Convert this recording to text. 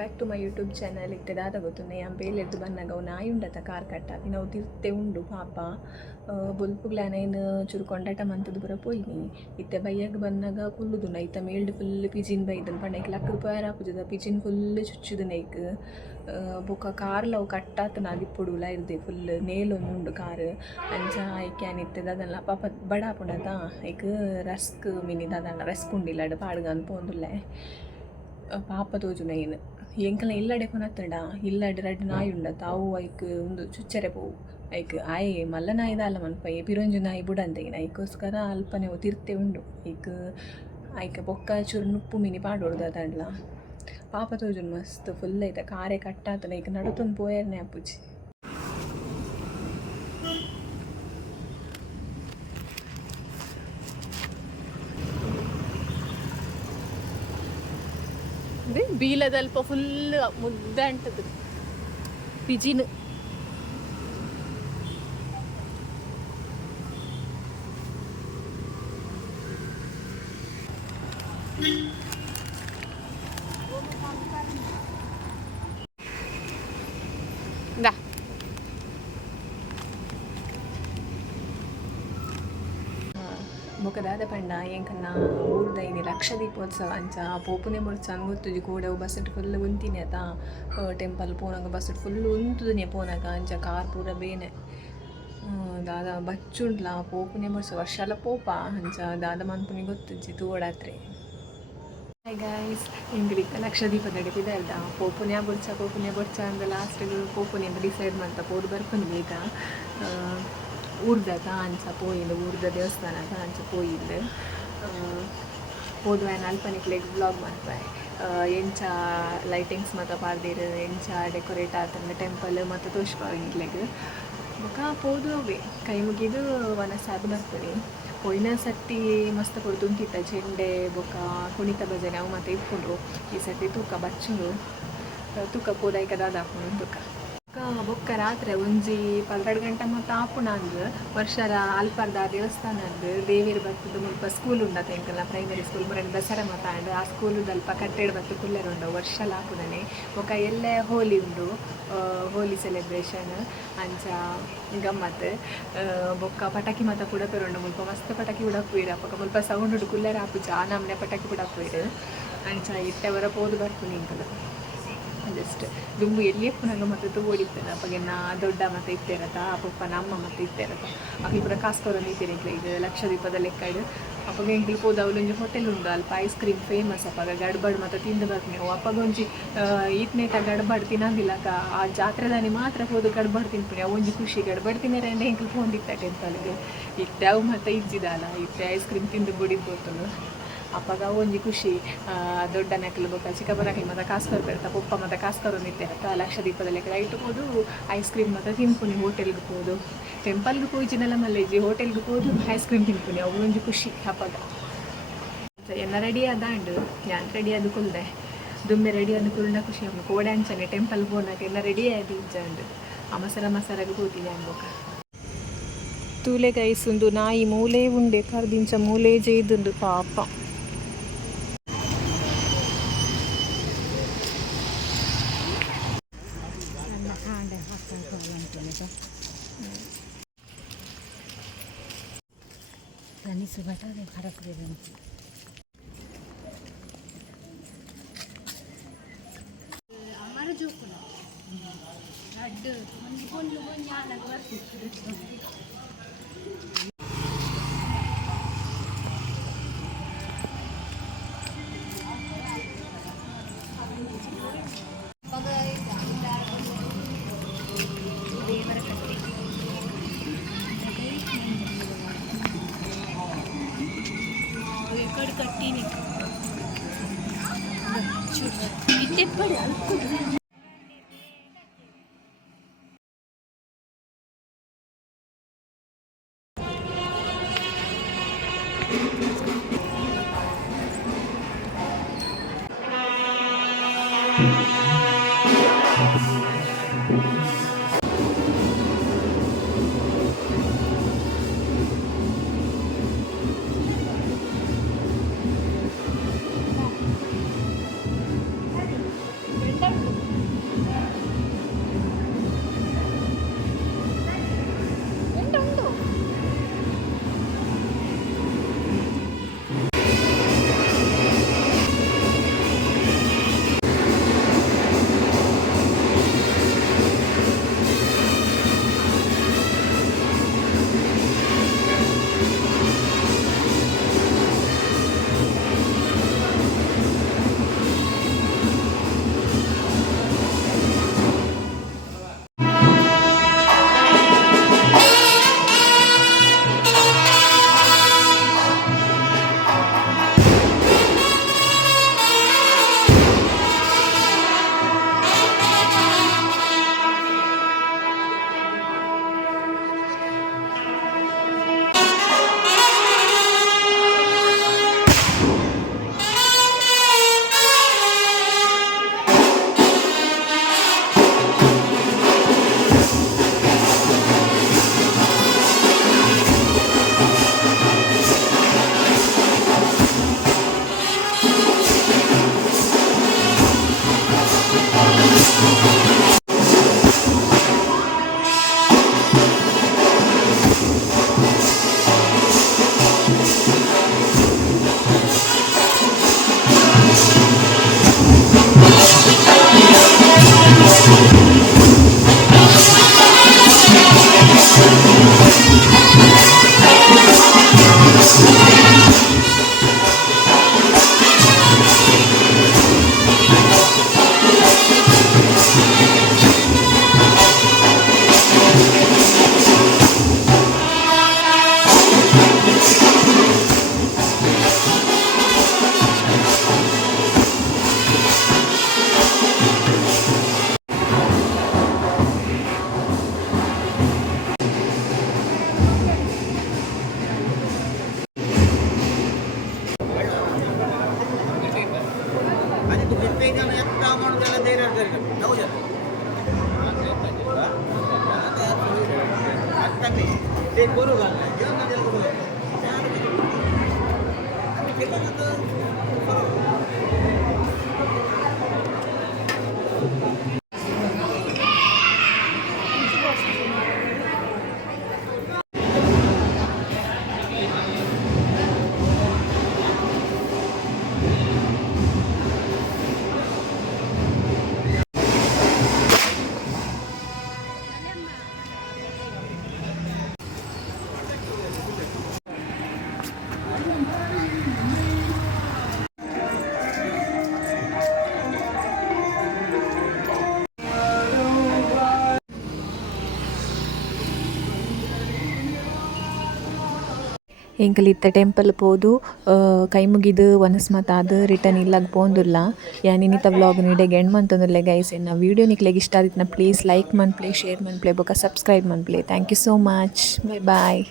Back to my YouTube channel. ಇತ್ತೆ ದಾದ ಗೊತ್ತುಂಡೆ ಎಂಪೇಲೆದ್ದು ಬನ್ನಾಗ ಅವು ನಾಯಿ ಉಂಡತ ಕಾರ್ ಕಟ್ಟಾಪಿ ನಾವು ತಿರ್ತೆ ಉಂಡು ಪಾಪ ಬೊಲ್ಪುಗ್ಲಾನೇನು ಚೂರು ಕೊಂಡಾಟ ಮಂತದ್ದು ಪೂರ ಪೋಯ್ನಿ. ಇತ್ತೆ ಬೈಯಾಗ ಬನ್ನಾಗ ಕುಲ್ಲುದು ನೈತ ಮೇಲ್ಡ್ ಫುಲ್ ಪಿಜಿನ್ ಬೈದನ್ ಪಂಡೈಕ್ ಲಕ್ಕ ರೂಪಾಯಿ ಹಾಪುಜದ ಪಿಜಿನ್ ಫುಲ್ ಚುಚ್ಚುದು ನೈಕ್ ಬೊಕ್ಕ ಕಾರ್ಲ ಅವು ಕಟ್ಟಾತ ನಾದಿಪ್ಪುಡುಲ ಇರ್ದೆ ಫುಲ್ ನೇಲೊಂದು ಉಂಡು ಕಾರ್ ಅಂಚ ಐಕ್ಯಾನ್ ಇತ್ತೆ ದಾದಲ್ಲ ಪಾಪ ಬಡಾಪುಂಡತ ಐಕ್ ರಸ್ಕ್ ಮಿನಿ ದಾದಲ್ಲ ರಸ್ಕ್ ಉಂಡಿಲ್ಲ ಪಾಡ್ಗ ಅನ್ಪೋಂದುಲ್ಲೆ ಪಾಪ ತೋಜುನ ಏನು ಎಂಕಲ್ನ ಇಲ್ಲಡೆ ಕೊನತ್ತಡ ಇಲ್ಲಡೆ ರಡ್ಡು ನಾಯಿ ಉಂಡತ್ತ ಅವು ಐಕ್ ಒಂದು ಚುಚ್ಚರೆ ಪೋವು ಐಕ್ ಆಯ್ ಮಲ್ಲ ನಾಯಿದ ಅಲ್ಲ ಮನ್ಪ ಪಿರೊಂಜು ನಾಯಿ ಬುಡಂತೇನ ಐಕೋಸ್ಕರ ಅಲ್ಪನೆ ತಿರ್ತೆ ಉಂಡು ಐಕ್ ಬೊಕ್ಕ ಚೂರು ನುಪ್ಪು ಮಿನಿ ಪಾಡೋಡ್ದು ಅದಂಡ್ಲ ಪಾಪ ತೋಜುನ್ ಮಸ್ತ್ ಫುಲ್ ಐತೆ ಕಾರೆ ಕಟ್ಟಾತನ ಐಕ್ ನಡುತೊಂದು ಪೋಯರ್ನೆ ಅಪ್ಪುಜಿ. ಬೀಲದಲ್ಪ ಫುಲ್ ಮುದ್ದೆ ಅಂಟದು ಪಿಜಿನ್ ಬೊಕದಾದ ಪಂಡ ಎಂಕನ್ನ ಊರ್ದ ಇನಿ ಲಕ್ಷ ದೀಪೋತ್ಸವ ಅಂಚ ಪೋಪುನೆ ಮುಡ್ಚ ಗೊತ್ತುಜಿ ಕೂಡವು ಬಸ್ಸಟ್ ಫುಲ್ ಉಂತಿನಿ ಆತ ಟೆಂಪಲ್ ಪೋನಾಗ ಬಸ್ಸಟ್ ಫುಲ್ ಉಂತುದುನೆ ಪೋನಾಗ ಅಂಚ ಕಾರ್ ಪೂರ ಬೇನೆ ದಾದ ಬಚ್ಚುಂಡ್ಲ ಪೋಪುನೆ ಮುಡ್ಸ ವರ್ಷಲ ಪೋಪ ಅಂಚ ದಾದ ಮನ್ಪುನಿ ಗೊತ್ತುಜಿ ತೂವಡಾತ್ರೆ. ಹಾಯ್ ಗಾಯ್ಸ್, ಇಂಗ್ಲಿಕ್ಕ ಲಕ್ಷ ದೀಪದಡಿ ಬಿದ್ದಾರ್ದ ಪೋಪುನೆ ಬೊಡ್ಚ ಅಂದ ಲಾಸ್ಟಿಗೆ ಪೋಪುನೆ ಅಂತ ಡಿಸೈಡ್ ಮಾಡ್ತಾ ಪೋದು ಬರ್ಕೊಂಡು ಬೇಗ ಊರ್ದತ ಅಂಚ ಪೋಯಿಲ್ಲ ಊರ್ದ ದೇವಸ್ಥಾನದ ಅಂಚ ಪೋಯಿಲ್ಲ ಹೋದ್ವ ಅಲ್ಪನಿಕ್ಲೆಗ್ ಬ್ಲಾಗ್ ಮಾಡ್ಪಾಯ್ ಎಂಚ ಲೈಟಿಂಗ್ಸ್ ಮತ್ತು ಪಾಡ್ದಿರು ಎಂಚ ಡೆಕೋರೇಟ್ ಆತಂದ ಟೆಂಪಲ್ ಮತ್ತು ತೋಷ್ಪಾವಿನ್ಲೆಗ್ ಬೊಕ ಪೋದುವೆ ಕೈ ಮುಗಿದು ವನಸಾದ ಬರ್ತೀನಿ. ಪೋಯಿನ ಸರ್ತಿ ಮಸ್ತ್ ಕೊಡ್ತುಂತಿತ್ತ ಚೆಂಡೆ ಬೊಕ ಕುಣಿತ ಭಜನೆ ಅವು ಮತ್ತೆ ಇಟ್ಕೊಂಡ್ರು. ಈ ಸರ್ತಿ ತೂಕ ಬಚ್ಚುಂಡು ತೂಕ ಪೋದಾಯ್ಕ ದಾದ ಹಾಕೊಂಡು ತೂಕ ಬೊಕ್ಕ ರಾತ್ರಿ ಒಂಜಿ 12 ಗಂಟೆ ಮತ್ತು ಆಪುಣಂದು ವರ್ಷರ ಅಲ್ಪರ್ದ ದೇವಸ್ಥಾನದ ದೇವಿರು ಬರ್ತದ ಮುಲ್ಪ ಸ್ಕೂಲ್ ಉಂಡತ ಎಂಕಲ್ಲ ಪ್ರೈಮರಿ ಸ್ಕೂಲ್ ಮುರಳಿ ದಸರಾ ಮಾತಾಂಡು ಆ ಸ್ಕೂಲುದ ಅಲ್ಪ ಕಟ್ಟೆಡ್ ಬತ್ತು ಕುಲ್ಲೆರ್ ಉಂಡು ವರ್ಷಲ ಆಪುದನೆ ಬೊಕ ಎಲ್ಲೆ ಹೋಲಿ ಉಂಡು ಹೋಲಿ ಸೆಲೆಬ್ರೇಷನ್ ಅಂಚ ಗಮ್ಮತ್ ಬೊಕ್ಕ ಪಟಾಕಿ ಮಾತ ಕೂಡ ಪೆರುಂಡು ಮುಲ್ಪ ಮಸ್ತ್ ಪಟಾಕಿ ಉಡಪ್ಪುಯಿರು ಅಪ್ಪಗ ಮುಲ್ಪ ಸೌಂಡ್ ಉಂಡು ಕುಲ್ಲೆರ್ ಆಪುಜ ಆ ನಮ್ನೆ ಪಟಾಕಿ ಉಡಪ್ಪುಯಿರು ಅಂಚ ಇಟ್ಟವರ ಪೋದು ಬರ್ಪುನಿ ಇಂಕಲ್ಲ ಜಸ್ಟ್ ದುಂಬು ಎಲ್ಲಿಯಪ್ಪು ನಂಗೆ ಮತ್ತೆ ತೂಡಿರ್ತೇನೆ ಅಪ್ಪಗೆ ನಾ ದೊಡ್ಡ ಮತ್ತೆ ಇತ್ತೇರತ್ತ ಅಪ್ಪನ ಅಮ್ಮ ಮತ್ತೆ ಇತ್ತೇರತ್ತ ಅಪ್ಪಿ ಪೂರ ಕಾಸ್ಕೋರ ನಿಂತೇನೆ ಇದು ಲಕ್ಷ ದೀಪದ ಲೆಕ್ಕಡು ಅಪ್ಪಗೆ ಎಂಕ್ಲಿ ಹೋದ ಅವಳೊಂಜಿ ಹೋಟೆಲ್ ಉಂಡು ಅಲ್ಪ ಐಸ್ ಕ್ರೀಮ್ ಫೇಮಸ್ ಅಪ್ಪಗ ಗಡ್ಬಡ್ ಮತ್ತು ತಿಂದು ಬರ್ತೀನಿ ಅಪ್ಪಗೊಂಜಿ ಈತ್ನೇಟ ಗಡ್ಬಡ್ ತಿನ್ನೋದಿಲ್ಲಕ ಆ ಜಾತ್ರೆದಾನಿ ಮಾತ್ರ ಹೋದು ಗಡ್ಬಡ್ ತಿನ್ಪುನಿ ಅವೊಂಜಿ ಖುಷಿ ಗಡ್ಬಡ್ ತಿನ್ನರೆ ಎಂಕ್ಲಿ ಹೋಗಿತ್ತ ಟೆಂಪಲ್ಗೆ ಇತ್ತೆ ಅವು ಮತ್ತೆ ಇಜ್ಜಿದಲ್ಲ ಇತ್ತೆ ಐಸ್ ಕ್ರೀಮ್ ತಿಂದು ಬುಡಿಬೋದು ಅಪ್ಪಗ ಒಂಜಿ ಖುಷಿ ದೊಡ್ಡ ನಕಲು ಬೊಕ್ಕ ಚಿಕ್ಕಪ್ಪ ನಕಲು ಮತ್ತು ಕಾಸ್ಕರ್ ಬರ್ತಾ ಪಪ್ಪ ಮತ್ತು ಕಾಸ್ಕರ್ ಒಂದಿತ್ತೇರತ್ತ ಲಕ್ಷ ದೀಪದ ಲೆಕ್ಕ ಇಟ್ಬೋದು ಐಸ್ ಕ್ರೀಮ್ ಮತ್ತು ತಿನ್ಪುನಿ ಹೋಟೆಲ್ಗೆ ಹೋದು ಟೆಂಪಲ್ಗೆ ಹೋಯ್ಜಿನಲ್ಲ ಮಲ್ಲೇಜಿ ಹೋಟೆಲ್ಗೆ ಹೋದು ಐಸ್ ಕ್ರೀಮ್ ತಿನ್ಪುನಿ ಅವು ಒಂಜಿ ಖುಷಿ ಅಪ್ಪಗ ಎನ್ನ ರೆಡಿ ಆದಾಂಡು ನಾನು ರೆಡಿ ಆದ ಕುಲ್ದೆ ದುಮ್ಮೆ ರೆಡಿ ಆದ ಕುಲ್ನ ಖುಷಿ ಅಮ್ಮ ಕೋಡೆ ಅಂಚನೆ ಟೆಂಪಲ್ ಹೋನಾಗ ಎಲ್ಲ ರೆಡಿ ಆಗಿ ಇಜ್ಜಂಡು ಮಸಾಲಾಗ ಹೋಗ್ತೀನಿ ಅನ್ಬೋಕ ತೂಲೆ ಗೈಸುಂಡು ನಾಯಿ ಮೂಲೆ ಉಂಡೆ ಕರ್ದಿಂಚ ಮೂಲೆ ಜೈದುಂಡು ಪಾಪ ಕನಿಸು ಬಟಾದೆ ಕಡಕ್ರೆ ಅಮರ ಜೋಕುಲ ಅಡ್ಡು ಒಂದು ಕೊಂಡು ಜ್ಞಾನಕ್ಕೆ ಬರ್ತಿತ್ತು ಕಟ್ಟಿನಿ ಇತ್ತೆ ಪಡಿ ಅಲ್ಕೊಂಡು ಎಂಕಲ್ ಇತ್ತ ಟೆಂಪಲ್ ಪೋದು ಕೈ ಮುಗಿದು ಒನಸ್ ಮಾತ ಅದು ರಿಟರ್ನ್ ಇಲ್ಲಾಗ ಪೋಂದುಲ್ಲ ಯಾನ್ ಇನ್ನಿತ ವ್ಲಾಗ್ ನೀಡೆಗೆ ಎಂಡ್ ಮಂತೊಂದುಲ್ಲೆ ಗೈಸ್ ಎನ್ನ ವೀಡಿಯೋ ನಿಕ್ಲೆಗ್ ಇಷ್ಟ ಆದಿತ್ನ ಪ್ಲೀಸ್ ಲೈಕ್ ಮನ್ಪ್ಲೆ ಶೇರ್ ಮನ್ಪ್ಲೆ ಬೊಕ ಸಬ್ಸ್ಕ್ರೈಬ್ ಮನ್ಪ್ಲೆ thank you so much bye bye.